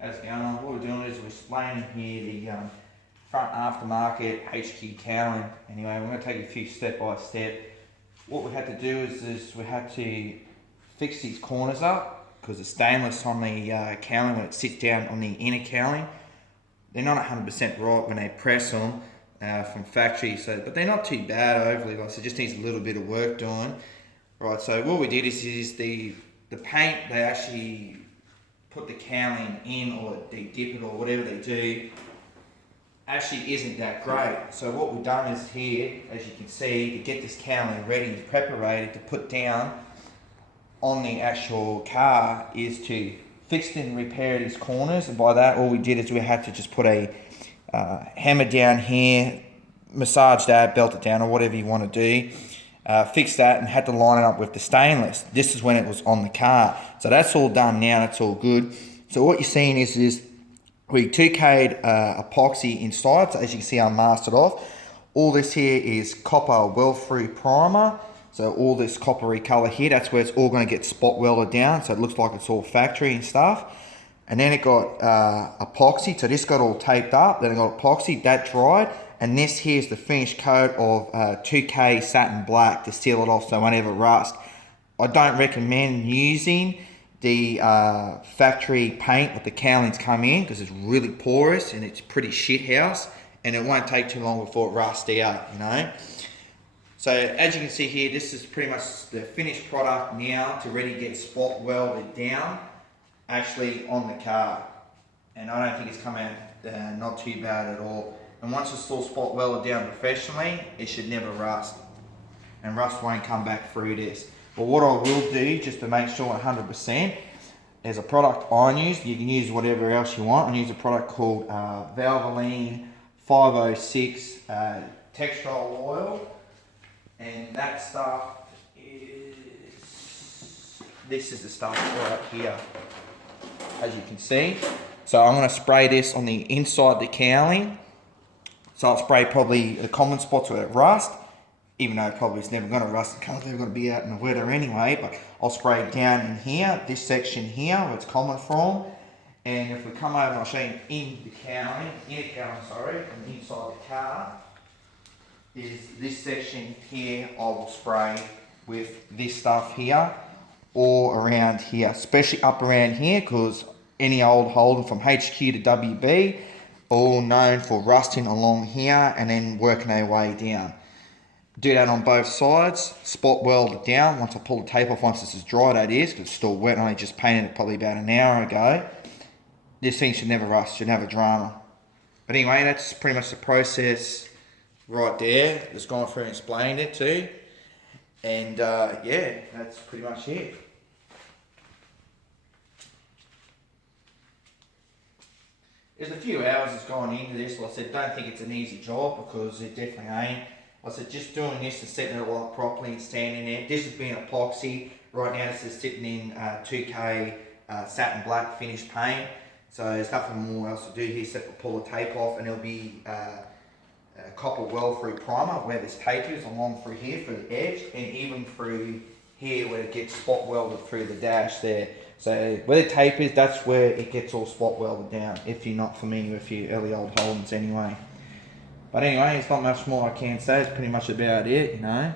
How's it going on? What we're doing is we're explaining here the front aftermarket HQ cowling. Anyway, we're going to take you through step by step. What we had to do is we had to fix these corners up because the stainless on the cowling, when it sits down on the inner cowling, they're not 100% right when they press them from factory. But they're not too bad overly. So it just needs a little bit of work doing. Right. So what we did is the paint, they actually put the cowling in, or they dip it, or whatever they do, actually isn't that great. So what we've done is here, as you can see, to get this cowling ready, prepared to put down on the actual car, is to fix and repair these corners. And by that, all we did is we had to just put a hammer down here, massage that, belt it down, or whatever you want to do. Fix that, and had to line it up with the stainless. This is when it was on the car. So that's all done now, that's all good. So what you're seeing is we 2K'd epoxy inside. So as you can see, I'm masked off. All this here is copper weld-free primer. So all this coppery colour here, that's where it's all going to get spot welded down. So it looks like it's all factory and stuff. And then it got epoxy. So this got all taped up. Then it got epoxy, that dried. And this here is the finished coat of 2K satin black to seal it off so it won't ever rust. I don't recommend using the factory paint that the cowlings come in, because it's really porous and it's pretty shit house, and it won't take too long before it rusts out, you know. So as you can see here, this is pretty much the finished product now to ready to get spot welded down actually on the car. And I don't think it's come out not too bad at all. And once it's all spot welded down professionally, it should never rust. And rust won't come back through this. But what I will do, just to make sure 100%, there's a product I use. You can use whatever else you want. I use a product called Valvoline 506 textile oil. And that stuff is, this is the stuff right here, as you can see. So I'm going to spray this on the inside the cowling. So I'll spray probably the common spots where it rust, even though probably it's never going to rust. The colour's never going to be out in the weather anyway, but I'll spray down in here, this section here, where it's common from. And if we come over, I'll show you in the cowling, and inside the car, is this section here. I will spray with this stuff here, or around here, especially up around here, because any old Holden from HQ to WB, all known for rusting along here and then working their way down. Do that on both sides, spot weld it down. Once I pull the tape off, once this is dry, that is, because it's still wet, I only just painted it probably about an hour ago. This thing should never rust, should never drama. But anyway, that's pretty much the process right there. Just gone through and explained it too. And yeah, that's pretty much it. There's a few hours that's gone into this. Like I said, don't think it's an easy job, because it definitely ain't. Like I said, just doing this and setting it all up properly and standing there. This has been epoxy. Right now this is sitting in 2K satin black finished paint. So there's nothing more else to do here except for pull the tape off, and there'll be copper weld-free primer where this tape is along through here for the edge, and even through here where it gets spot welded through the dash there. So where the tape is, that's where it gets all spot welded down, if you're not familiar with your early old Holdens anyway. But anyway, it's not much more I can say. It's pretty much about it, you know.